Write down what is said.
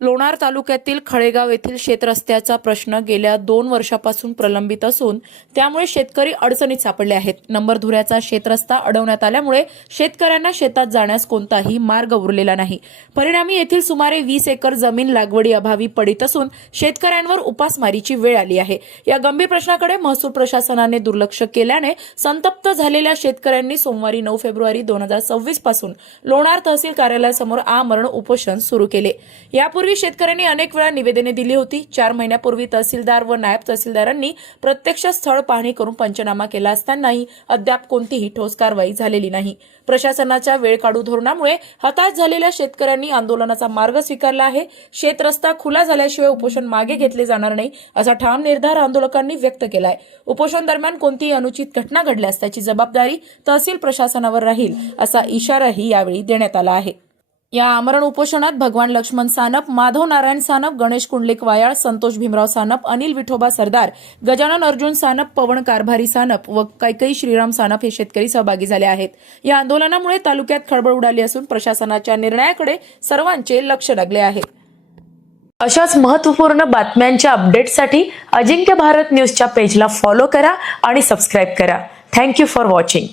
लोणार तालुक्यातील खळेगाव येथील शेतरस्त्याचा प्रश्न गेल्या 2 वर्षापासून प्रलंबित असून त्यामुळे शेतकरी अडचणीत सापडले आहेत. नंबरधुऱ्याचा शेतरस्ता अडवण्यात आल्यामुळे शेतकऱ्यांना शेतात जाण्यास कोणताही मार्ग उरलेला नाही. परिणामी येथील सुमारे 20 एकर जमीन लागवडी अभावी पडीत असून शेतकऱ्यांवर उपासमारीची वेळ आली आहे. या गंभीर प्रश्नाकडे महसूल प्रशासनाने दुर्लक्ष केल्याने संतप्त झालेल्या शेतकऱ्यांनी सोमवारी 9 फेब्रुवारी 2026 पासून लोणार तहसील कार्यालयासमोर आमरण उपोषण सुरू केले. यापूर्वी शेतकऱ्यांनी अनेक वेळा निवेदने दिली होती. 4 महिन्यापूर्वी तहसीलदार व नायब तहसीलदारांनी प्रत्यक्ष स्थळ पाहणी करून पंचनामा केला असतानाही अद्याप कोणतीही ठोस कारवाई झालेली नाही. प्रशासनाच्या वेळ काढू धोरणामुळे हताश झालेल्या शेतकऱ्यांनी आंदोलनाचा मार्ग स्वीकारला आहे. शेतरस्ता खुला झाल्याशिवाय उपोषण मागे घेतले जाणार नाही असा ठाम निर्धार आंदोलकांनी व्यक्त केलाय. उपोषण दरम्यान कोणतीही अनुचित घटना घडल्यास त्याची जबाबदारी तहसील प्रशासनावर राहील असा इशाराही यावेळी देण्यात आला आहे. या आमरण उपोषणात भगवान लक्ष्मण सानप, माधव नारायण सानप, गणेश कुंडलिक वायाळ, संतोष भीमराव सानप, अनिल विठोबा सरदार, गजानन अर्जुन सानप, पवन कारभारी सानप व कैकई श्रीराम सानप हे शेतकरी सहभागी झाले आहेत. या आंदोलनामुळे तालुक्यात खळबळ उडाली असून प्रशासनाच्या निर्णयाकडे सर्वांचे लक्ष लागले आहे. अशाच महत्त्वपूर्ण बातम्यांच्या अपडेटसाठी अजिंक्य भारत न्यूजच्या पेजला फॉलो करा आणि सबस्क्राईब करा. Thank you for watching.